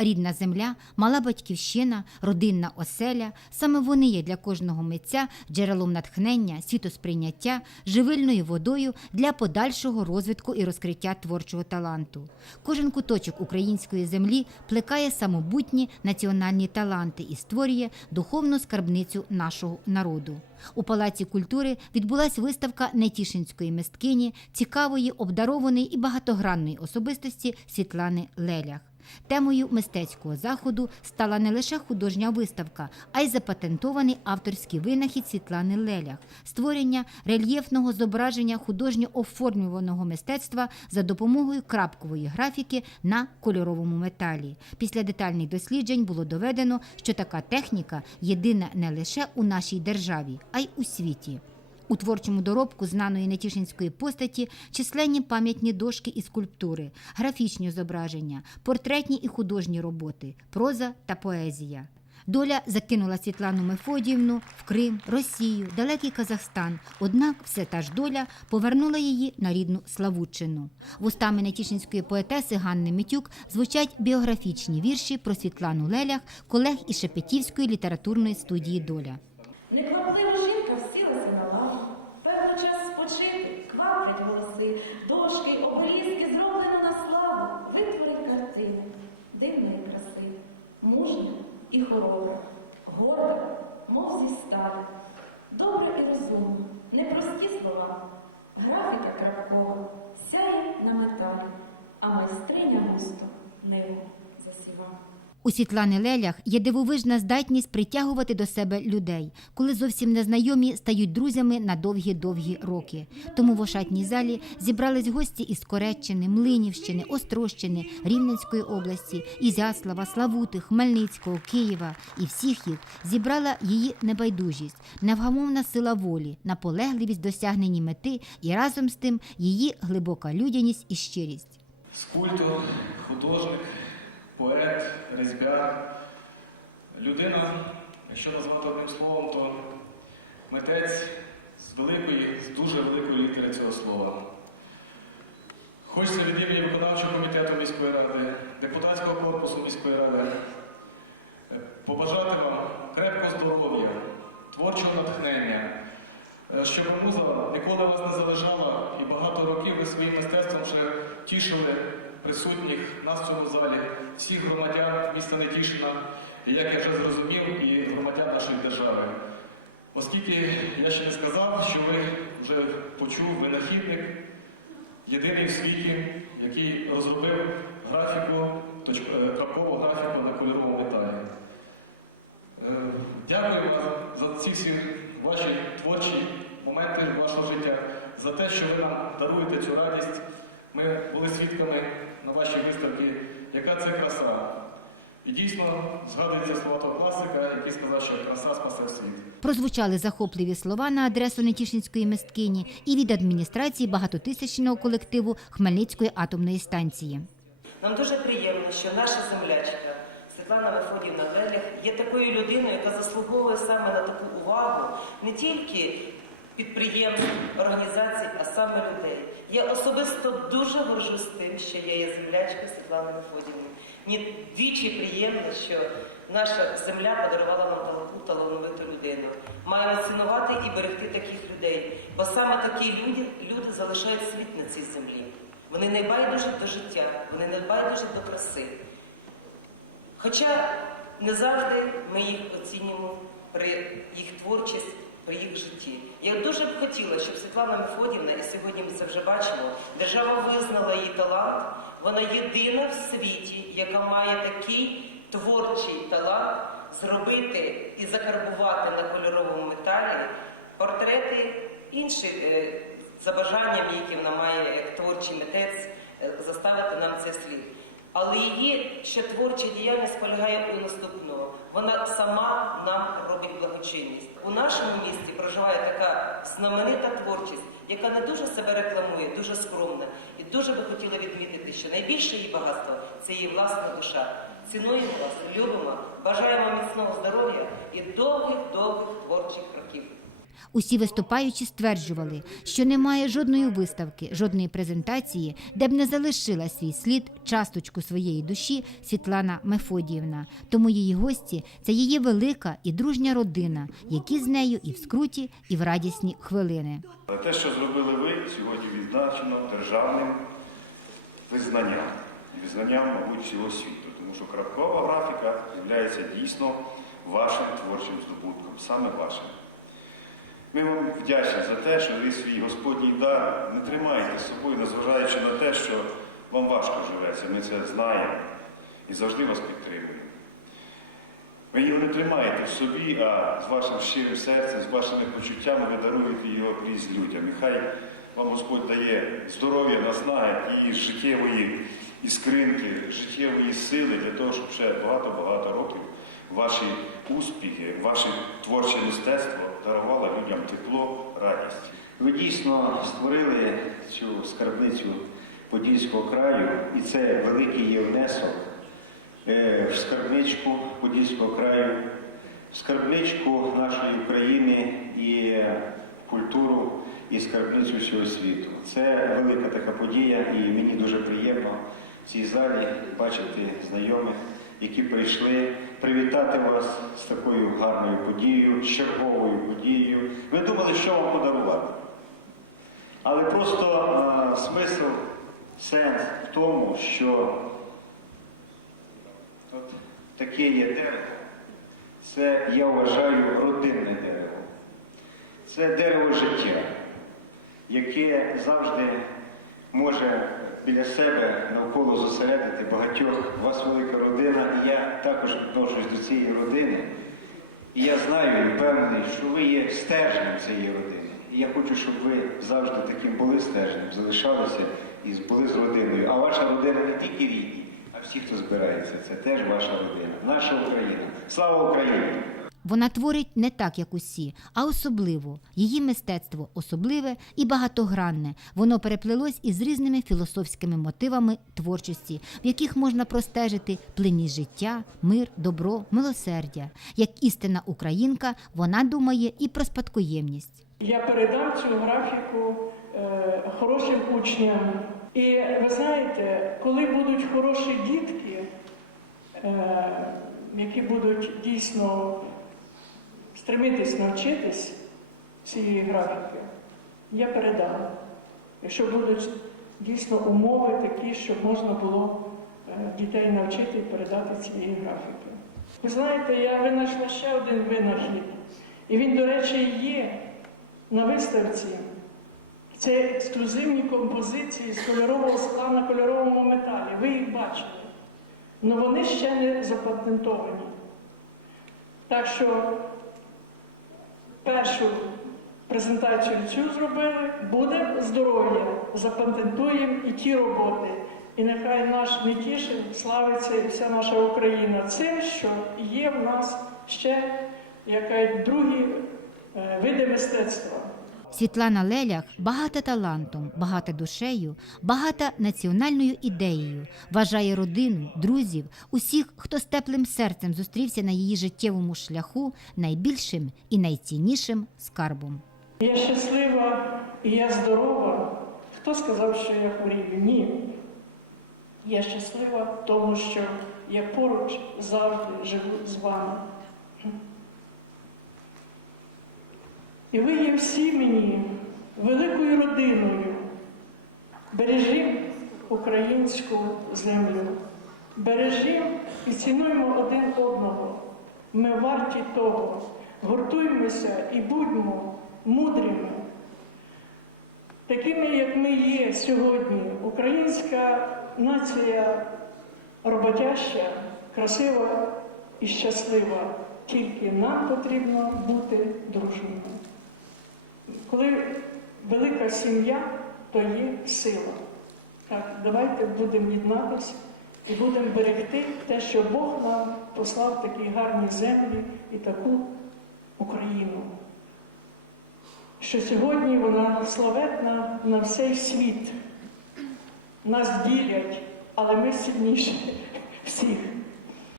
рідна земля, мала батьківщина, родинна оселя. Саме вони є для кожного митця джерелом натхнення, світосприйняття, живильною водою для подальшого розвитку і розкриття творчого таланту. Кожен куточок української землі плекає самобутні національні таланти і створює духовну скарбницю нашого народу. У Палаці культури відбулась виставка Нетішинської мисткині, цікавої, обдарованої і багатогранної особистості Світлани Лелях. Темою мистецького заходу стала не лише художня виставка, а й запатентований авторський винахід Світлани Лелях, створення рельєфного зображення художньо оформлюваного мистецтва за допомогою крапкової графіки на кольоровому металі. Після детальних досліджень було доведено, що така техніка єдина не лише у нашій державі, а й у світі. У творчому доробку знаної нетішинської постаті численні пам'ятні дошки і скульптури, графічні зображення, портретні і художні роботи, проза та поезія. Доля закинула Світлану Мефодіївну в Крим, Росію, далекий Казахстан. Однак все та ж доля повернула її на рідну Славутчину. Вустами нетішинської поетеси Ганни Митюк звучать біографічні вірші про Світлану Лелях, колег із Шепетівської літературної студії Доля. І хороба, горда, мов зі сталі, добра і розумна, непрості слова, графіка крапкова, сяє на металі, а майстриня густо ниву засівала. У Світлани Лелях є дивовижна здатність притягувати до себе людей, коли зовсім незнайомі стають друзями на довгі-довгі роки. Тому в ошатній залі зібрались гості із Кореччини, Млинівщини, Острощини, Рівненської області, Ізяслава, Славути, Хмельницького, Києва. І всіх їх зібрала її небайдужість, невгамовна сила волі, наполегливість досягнені мети і разом з тим її глибока людяність і щирість. Скульптор, художник, поет, різьбяр, людина, якщо назвати одним словом, то митець з великої, з дуже великої літери цього слова. Хочеться від імені виконавчого комітету міської ради, депутатського корпусу міської ради е, побажати вам крепкого здоров'я, творчого натхнення, е, щоб муза ніколи вас не заважала і багато років ви своїм мистецтвом вже тішили присутніх нас в цьому залі, всіх громадян міста Нетішина, і як я вже зрозумів, і громадян нашої держави. Оскільки я ще не сказав, що ви вже почув винахідник, єдиний в світі, який розробив графіку, е, крапкову графіку на кольоровому металі. Е, Дякую вам за ці всі ваші творчі моменти вашого життя, за те, що ви нам даруєте цю радість. Ми були свідками на вашій виставці, яка це краса. І дійсно згадується слова того класика, який сказав, що краса спасе світ. Прозвучали захопливі слова на адресу Нетішинської мисткині і від адміністрації багатотисячного колективу Хмельницької атомної станції. Нам дуже приємно, що наша землячка Світлана Мефодіївна Лелях є такою людиною, яка заслуговує саме на таку увагу не тільки підприємств, організацій, а саме людей. Я особисто дуже горжусь тим, що я є землячкою Світлани Мефодіївни. Мені двічі приємно, що наша земля подарувала нам таку талановиту людину. Маємо цінувати і берегти таких людей, бо саме такі люди, люди залишають слід на цій землі. Вони не байдужать до життя, вони не байдужать до краси. Хоча не завжди ми їх оцінюємо при їх творчість, при їх житті. Я дуже б хотіла, щоб Світлана Мефодівна, і сьогодні ми це вже бачимо, держава визнала її талант. Вона єдина в світі, яка має такий творчий талант зробити і закарбувати на кольоровому металі портрети інших е, за бажанням, які вона має як творчий митець, е, заставити нам це слід. Але її ще творча діяльність полягає у наступного. Вона сама нам робить благочинність. У нашому місті проживає така знаменита творчість, яка не дуже себе рекламує, дуже скромна. І дуже би хотіла відмітити, що найбільше її багатство це її власна душа. Цінуємо вас, любимо, бажаємо міцного здоров'я і довгих-довгих творчих років. Усі виступаючі стверджували, що немає жодної виставки, жодної презентації, де б не залишила свій слід часточку своєї душі Світлана Мефодіївна. Тому її гості це її велика і дружня родина, які з нею і в скруті, і в радісні хвилини. Те, що зробили ви, сьогодні відзначено державним визнанням. Визнанням, мабуть, всього світу. Тому що краткова графіка є дійсно вашим творчим здобутком, саме вашим. Ми вам вдячні за те, що ви свій Господній дар не тримаєте з собою, незважаючи на те, що вам важко живеться. Ми це знаємо і завжди вас підтримуємо. Ви його не тримаєте в собі, а з вашим щирим серцем, з вашими почуттями ви даруєте його крізь людям. І хай вам Господь дає здоров'я, наснаги і життєвої іскринки, життєвої сили для того, щоб ще багато-багато років ваші успіхи, ваше творче мистецтво дарувало людям тепло, радість. Ви дійсно створили цю скарбницю Подільського краю, і це великий є внесок е, в скарбничку Подільського краю, в скарбничку нашої України і культуру, і скарбницю всього світу. Це велика така подія, і мені дуже приємно в цій залі бачити знайомих, які прийшли привітати вас з такою гарною подією, черговою подією. Ви думали, що вам подарувати. Але просто а, смисл, сенс в тому, що от таке є дерево. Це, я вважаю, родинне дерево. Це дерево життя, яке завжди може біля себе навколо зосередити багатьох. У вас велика родина, і я також відношусь до цієї родини. І я знаю і впевнений, що ви є стержнем цієї родини. І я хочу, щоб ви завжди таким були стержнем, залишалися і були з родиною. А ваша родина не тільки рідні, а всі, хто збирається, це теж ваша родина, наша Україна. Слава Україні! Вона творить не так, як усі, а особливо. Її мистецтво особливе і багатогранне. Воно переплелось із різними філософськими мотивами творчості, в яких можна простежити плинність життя, мир, добро, милосердя. Як істинна українка, вона думає і про спадкоємність. Я передам цю графіку е, хорошим учням. І ви знаєте, коли будуть хороші дітки, е, які будуть дійсно стремитись навчитись цієї графіки, я передам. Якщо будуть дійсно умови такі, щоб можна було е, дітей навчити і передати цієї графіки. Ви знаєте, я винайшла ще один винахід. І він, до речі, є на виставці. Це ексклюзивні композиції з кольорового скла на кольоровому металі. Ви їх бачили. Але вони ще не запатентовані. Так що першу презентацію цю зробили, буде здоров'я, запатентуємо і ті роботи. І нехай наш Микішин славиться і вся наша Україна цим, що є в нас ще яка другі е, види мистецтва. Світлана Лелях багата талантом, багата душею, багата національною ідеєю, вважає родину, друзів, усіх, хто з теплим серцем зустрівся на її життєвому шляху, найбільшим і найціннішим скарбом. Я щаслива і я здорова. Хто сказав, що я хворію? Ні. Я щаслива, тому що я поруч завжди живу з вами. І ви є всі мені великою родиною. Бережімо українську землю. Бережімо і цінуємо один одного. Ми варті того. Гуртуємося і будьмо мудрими. Такими, як ми є сьогодні, українська нація роботяща, красива і щаслива. Тільки нам потрібно бути дружними. Коли велика сім'я, то є сила. Так, давайте будемо єднатися і будемо берегти те, що Бог нам послав такі гарні землі і таку Україну. Що сьогодні вона славетна на всей світ. Нас ділять, але ми сильніші всіх.